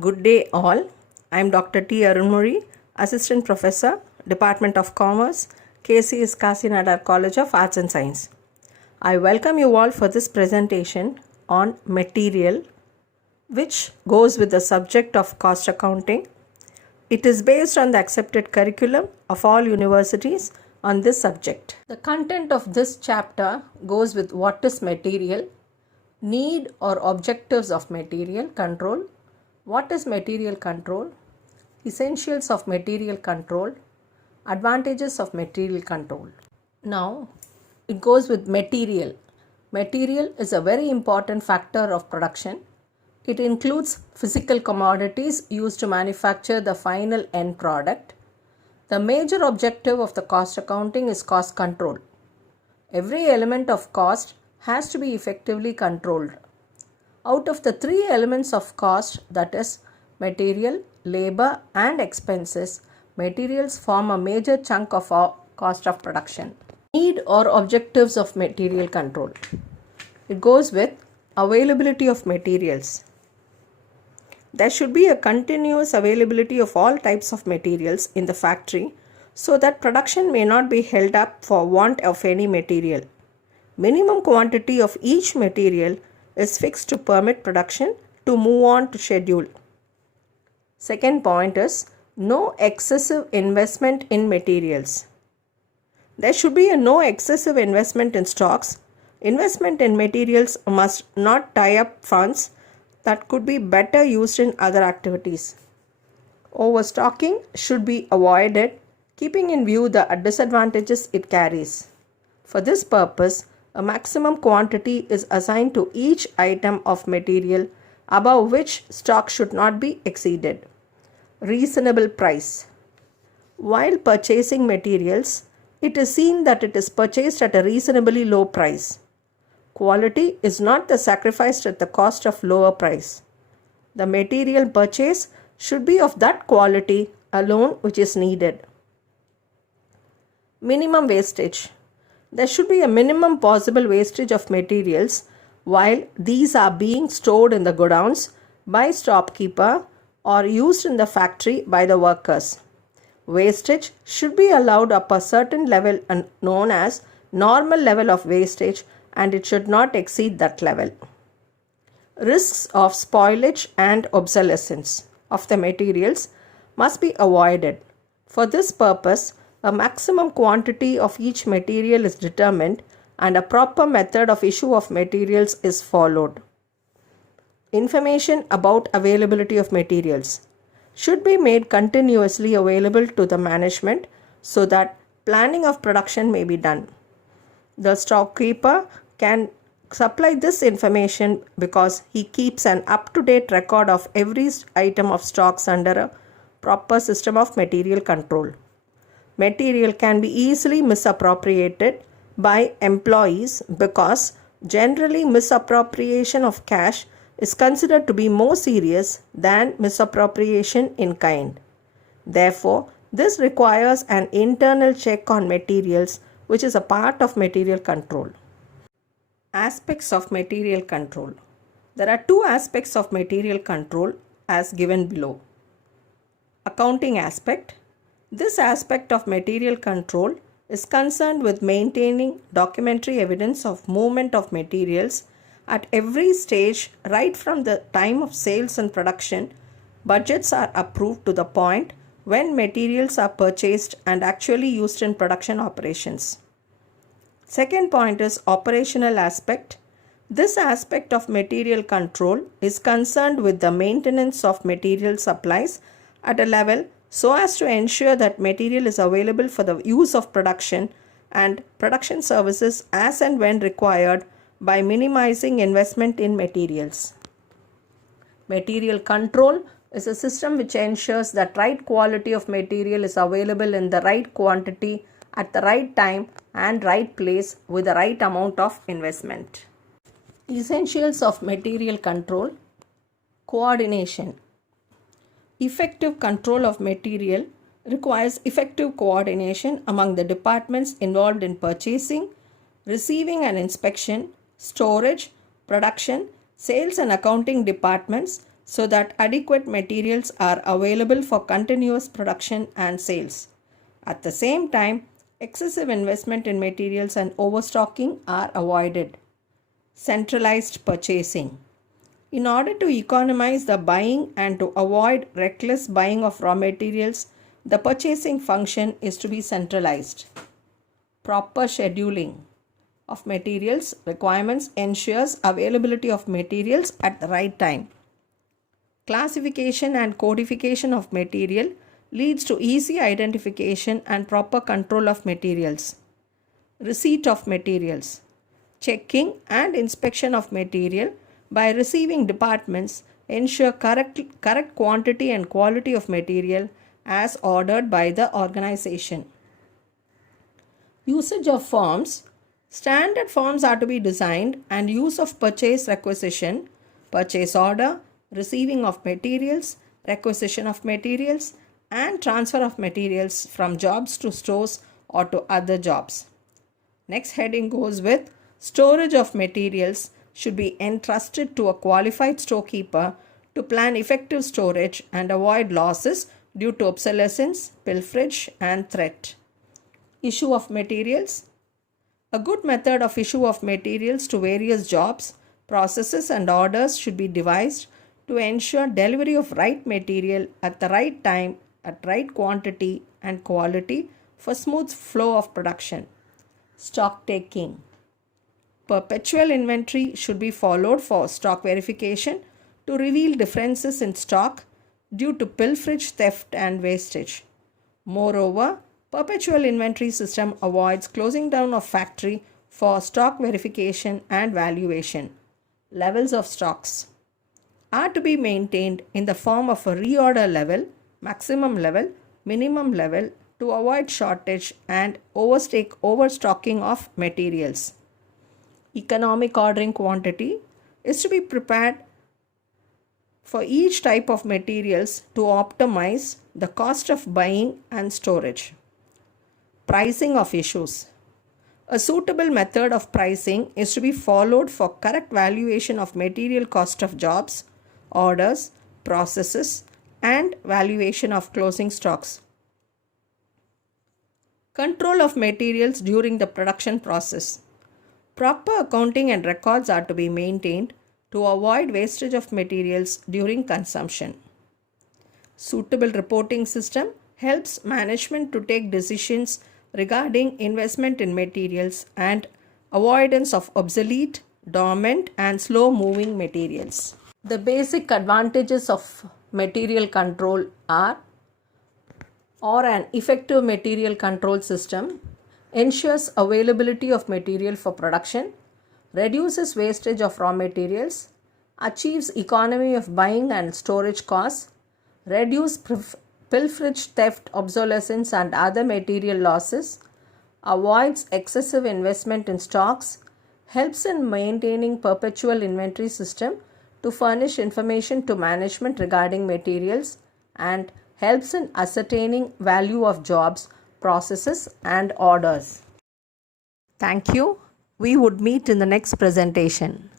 Good day, all. I am Dr. T. Arunmuri, Assistant Professor, Department of Commerce, KCS Kasinadar College of Arts and Science. I welcome you all for this presentation on material, which goes with the subject of cost accounting. It is based on the accepted curriculum of all universities on this subject. The content of this chapter goes with what is material, need or objectives of material control, what is material control, essentials of material control, advantages of material control. Now, it goes with material. Material is a very important factor of production. It includes physical commodities used to manufacture the final end product. The major objective of the cost accounting is cost control. Every element of cost has to be effectively controlled. Out of the three elements of cost, that is material, labor and expenses, materials form a major chunk of our cost of production. Need or objectives of material control. It goes with availability of materials. There should be a continuous availability of all types of materials in the factory so that production may not be held up for want of any material. Minimum quantity of each material is fixed to permit production to move on to schedule. Second point is no excessive investment in materials. There should be no excessive investment in stocks. Investment in materials must not tie up funds that could be better used in other activities. Overstocking should be avoided, keeping in view the disadvantages it carries. For this purpose, a maximum quantity is assigned to each item of material above which stock should not be exceeded. Reasonable price. While purchasing materials, it is seen that it is purchased at a reasonably low price. Quality is not the sacrificed at the cost of lower price. The material purchase should be of that quality alone which is needed. Minimum wastage. There should be a minimum possible wastage of materials while these are being stored in the godowns by storekeeper or used in the factory by the workers. Wastage should be allowed up a certain level known as normal level of wastage, and it should not exceed that level. Risks of spoilage and obsolescence of the materials must be avoided. For this purpose, a maximum quantity of each material is determined and a proper method of issue of materials is followed. Information about availability of materials should be made continuously available to the management so that planning of production may be done. The storekeeper can supply this information because he keeps an up-to-date record of every item of stocks under a proper system of material control. Material can be easily misappropriated by employees because generally misappropriation of cash is considered to be more serious than misappropriation in kind. Therefore, this requires an internal check on materials, which is a part of material control. Aspects of material control. There are two aspects of material control as given below. Accounting aspect. This aspect of material control is concerned with maintaining documentary evidence of movement of materials at every stage right from the time of sales and production. Budgets are approved to the point when materials are purchased and actually used in production operations. Second point is operational aspect. This aspect of material control is concerned with the maintenance of material supplies at a level so as to ensure that material is available for the use of production and production services as and when required by minimizing investment in materials. Material control is a system which ensures that right quality of material is available in the right quantity at the right time and right place with the right amount of investment. Essentials of material control. Coordination. Effective control of material requires effective coordination among the departments involved in purchasing, receiving and inspection, storage, production, sales and accounting departments, so that adequate materials are available for continuous production and sales. At the same time, excessive investment in materials and overstocking are avoided. Centralized purchasing. In order to economize the buying and to avoid reckless buying of raw materials, the purchasing function is to be centralized. Proper scheduling of materials requirements ensures availability of materials at the right time. Classification and codification of material leads to easy identification and proper control of materials. Receipt of materials. Checking and inspection of material by receiving departments ensure correct quantity and quality of material as ordered by the organization. Usage of forms. Standard forms are to be designed and use of purchase requisition, purchase order, receiving of materials, requisition of materials, and transfer of materials from jobs to stores or to other jobs. Next heading goes with storage of materials should be entrusted to a qualified storekeeper to plan effective storage and avoid losses due to obsolescence, pilferage, and theft. Issue of materials. A good method of issue of materials to various jobs, processes, and orders should be devised to ensure delivery of right material at the right time, at right quantity and quality for smooth flow of production. Stock taking. Perpetual inventory should be followed for stock verification to reveal differences in stock due to pilferage, theft, and wastage. Moreover, perpetual inventory system avoids closing down of factory for stock verification and valuation. Levels of stocks are to be maintained in the form of a reorder level, maximum level, minimum level to avoid shortage and overstocking of materials. Economic ordering quantity is to be prepared for each type of materials to optimize the cost of buying and storage. Pricing of issues. A suitable method of pricing is to be followed for correct valuation of material cost of jobs, orders, processes, and valuation of closing stocks. Control of materials during the production process. Proper accounting and records are to be maintained to avoid wastage of materials during consumption. Suitable reporting system helps management to take decisions regarding investment in materials and avoidance of obsolete, dormant, and slow moving materials. The basic advantages of material control are, or an effective material control system ensures availability of material for production, reduces wastage of raw materials, achieves economy of buying and storage costs, reduce pilferage, theft, obsolescence, and other material losses, avoids excessive investment in stocks, helps in maintaining perpetual inventory system to furnish information to management regarding materials, and helps in ascertaining value of jobs, processes, and orders. Thank you. We would meet in the next presentation.